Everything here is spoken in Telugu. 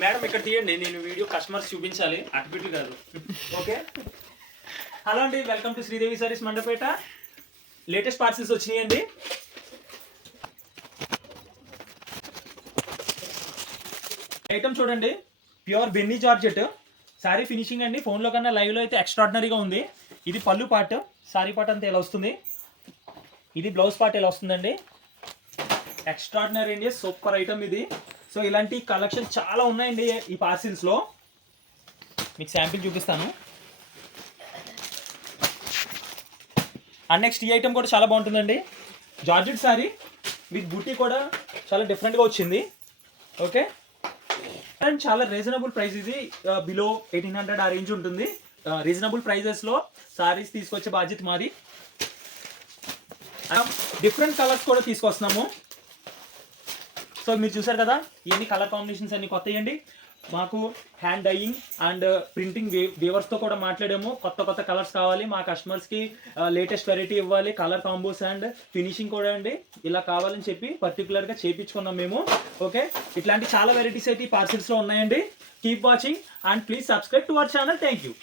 మేడం ఇక్కడ తీయండి, నేను వీడియో కస్టమర్స్ చూపించాలి, అటు కాదు. ఓకే, హలో అండి, welcome to Sridevi sarees Mandapeta. Latest parcels వచ్చినాయండి. ఐటమ్ చూడండి, ప్యూర్ బెన్నీ జార్జెట్ శారీ ఫినిషింగ్ అండి. ఫోన్లో కన్నా లైవ్లో అయితే ఎక్స్ట్రాడినరీగా ఉంది. ఇది పళ్ళు పార్ట్, శారీ పార్ట్ అంతా ఇలా వస్తుంది. ఇది బ్లౌజ్ పార్ట్ ఇలా వస్తుందండి. ఎక్స్ట్రాడినరీ అండి, సూపర్ ఐటమ్ ఇది. సో ఇలాంటి కలెక్షన్ చాలా ఉన్నాయండి ఈ పార్సిల్స్లో. మీకు శాంపిల్ చూపిస్తాను. అండ్ నెక్స్ట్ ఈ ఐటమ్ కూడా చాలా బాగుంటుందండి. జార్జెట్ శారీ విత్ బూటీ కూడా చాలా డిఫరెంట్గా వచ్చింది. ఓకే, అండ్ చాలా రీజనబుల్ ప్రైస్. ఇది బిలో 1800 ఆ రేంజ్ ఉంటుంది. రీజనబుల్ ప్రైజెస్లో శారీస్ తీసుకొచ్చే బాధ్యత మాది. డిఫరెంట్ కలర్స్ కూడా తీసుకొస్తున్నాము. సో మీరు చూసారు కదా, ఇవన్నీ కలర్ కాంబినేషన్స్ అన్ని కొత్తయండి. మాకు హ్యాండ్ డైయింగ్ అండ్ ప్రింటింగ్ వేవర్స్తో కూడా మాట్లాడాము. కొత్త కొత్త కలర్స్ కావాలి మా కస్టమర్స్కి, లేటెస్ట్ వెరైటీ ఇవ్వాలి, కలర్ కాంబోస్ అండ్ ఫినిషింగ్ కూడా అండి ఇలా కావాలని చెప్పి పర్టికులర్గా చేయించుకున్నాం మేము. ఓకే, ఇట్లాంటి చాలా వెరైటీస్ అయితే ఈ పార్సిల్స్లో ఉన్నాయండి. Keep watching and please subscribe to our channel. Thank you.